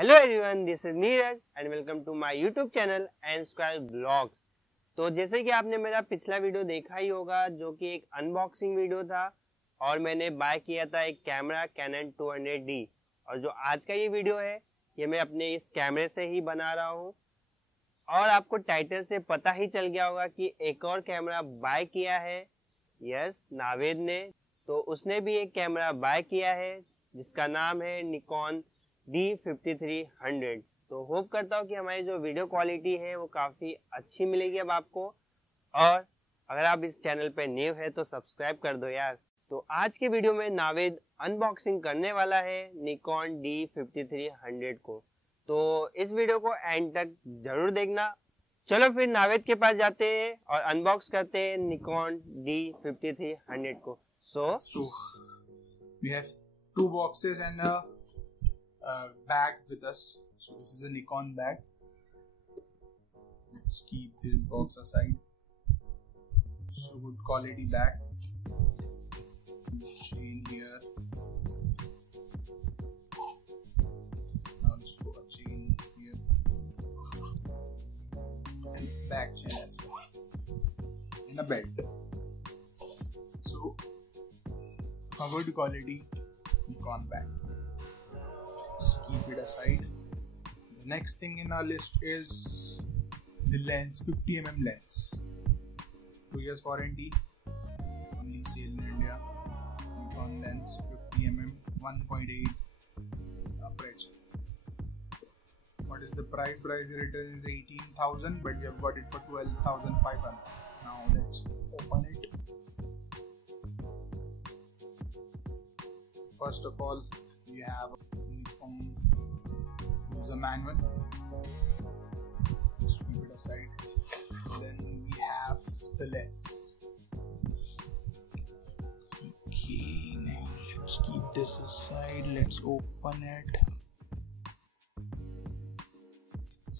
Hello everyone, this is Neeraj and welcome to my YouTube channel Nsquare blogs. तो जैसे कि आपने मेरा पिछला वीडियो देखा ही होगा जो कि एक अनबॉक्सिंग वीडियो था और मैंने बाय किया था एक कैमरा कैनन 200D। और जो आज का ये वीडियो है ये मैं अपने इस कैमरे से ही बना रहा हूँ। और आपको टाइटल से पता ही चल गया होगा कि एक और कैमरा बाय किया है, यस, नावेद ने। तो उसने भी एक कैमरा बाय किया है जिसका नाम है निकॉन D5300। तो होप करता हूँ कि हमारी जो वीडियो क्वालिटी है वो काफ़ी अच्छी मिलेगी अब आपको। और अगर आप इस चैनल पे न्यू है तो सब्सक्राइब कर दो यार। तो आज के वीडियो में नावेद अनबॉक्सिंग करने वाला है निकॉन D5300 को। तो इस वीडियो को एंड तक जरूर देखना। चलो फिर नावेद के पास जाते हैं और अनबॉक्स करते हैं निकॉन D5300 को। So we have two boxes and a bag with us. So this is a Nikon bag. Let's keep this box aside. So good quality bag. Chain here. Also a chain here. And back chain as well. And a belt. So a good quality Nikon bag. Let's keep it aside. The next thing in our list is the lens, 50mm lens. 2 years warranty. Only sale in India. Nikon lens 50mm 1.8 aperture. What is the price? Price written is 18,000, but we have got it for 12,500. Now let's open it. First of all, we have Nikon user manual. Let's keep it aside. Then we have the lens. Okay, now let's keep this aside. Let's open it.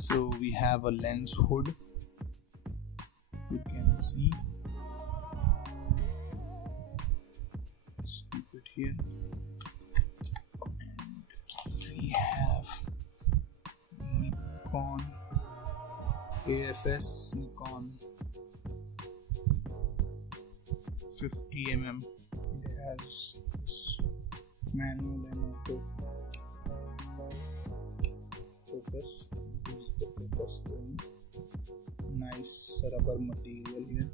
So we have a lens hood. You can see. Let's keep it here. We have Nikon AFS Nikon 50mm. It has this manual and auto focus. This is the focus going. Nice rubber material here.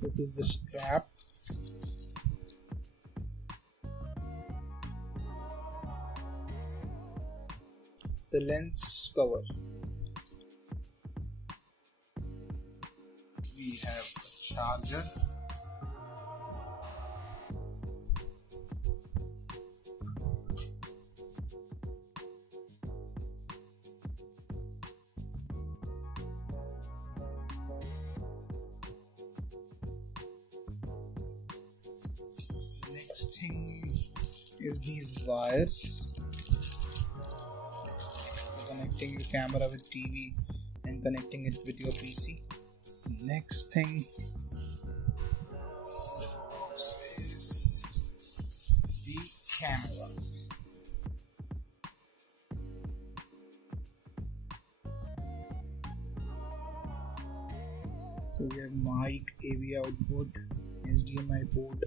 This is the strap. The lens cover. We have a charger. Next thing is these wires for connecting your camera with TV and connecting it with your PC. Next thing is the camera. So we have mic, AV output, HDMI port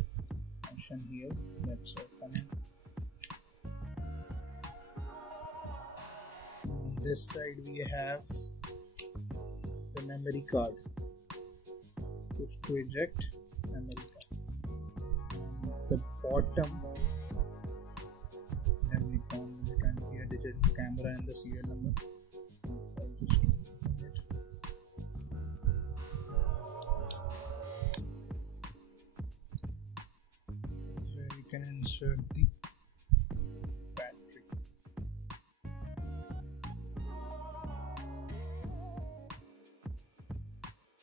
option here. Let's open it. On this side we have the memory card. Push to eject memory card. On the bottom we have Nikon here, digital camera and the serial number. If I just open it. This is where you can insert the battery.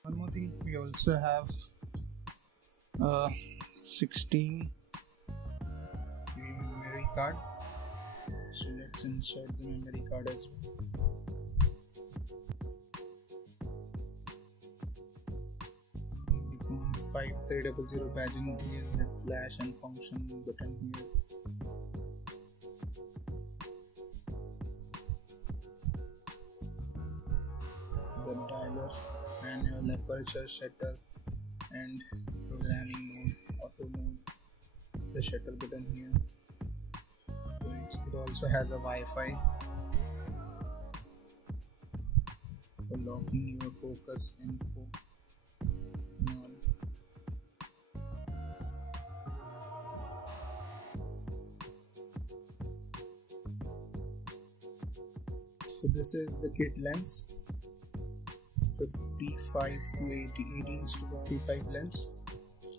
One more thing, we also have a 16 memory card. So let's insert the memory card as well. 5300 badging here, the flash and function button here. The dialer, manual, aperture, shutter and programming mode, auto mode, the shutter button here. It also has a Wi-Fi for locking your focus info on. So this is the kit lens, 55 to 18:55 lens,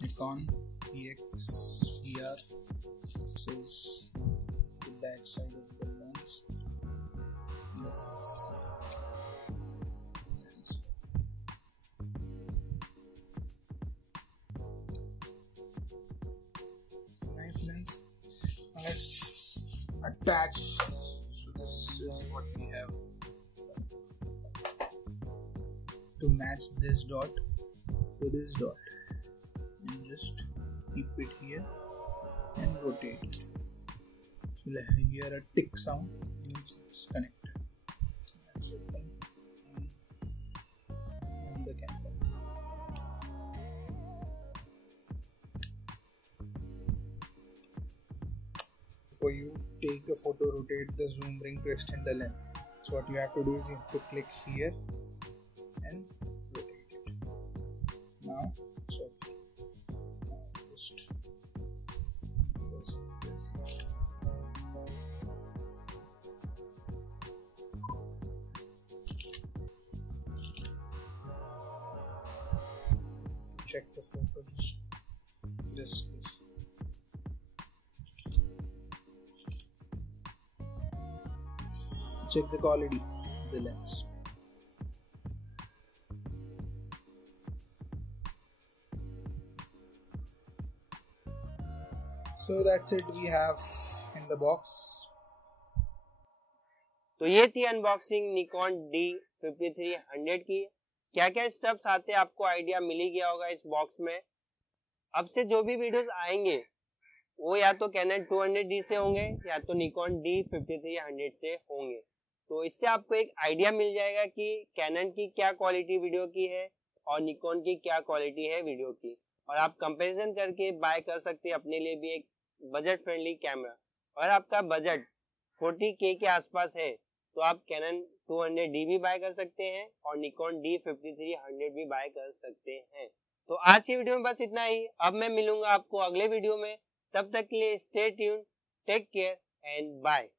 Nikon EXPR. This is the back side of the lens. This is the lens. It's a nice lens. Now let's attach. So this is what we have. To match this dot to this dot, and just keep it here and rotate it. So you'll hear a tick sound, means it's connected. Let's open on the camera. For you take a photo, rotate the zoom ring to extend the lens. So what you have to do is you have to click here and rotate it. Now it's okay. Now just press this. Check the photo, just press this. So check the quality of the lens. So that's it, we have in the box. तो ये थी unboxing Nikon D5300 की। क्या क्या steps आते हैं आपको idea मिल ही गया होगा इस बॉक्स में। अब से जो भी वीडियोस आएंगे वो या तो कैनन 200D से होंगे या तो निकॉन D5300 से होंगे। तो इससे आपको एक आइडिया मिल जाएगा कि कैनन की क्या क्वालिटी वीडियो की है और निकॉन की क्या क्वालिटी है वीडियो की, और आप कंपैरिजन करके बाय कर सकते हैं अपने लिए भी एक बजट फ्रेंडली कैमरा। अगर आपका बजट 40K के आसपास है तो आप कैनन 200D भी बाय कर सकते हैं और निकॉन D5300 भी बाय कर सकते हैं। तो आज की वीडियो में बस इतना ही। अब मैं मिलूंगा आपको अगले वीडियो में, तब तक के लिए stay tune, take care and bye.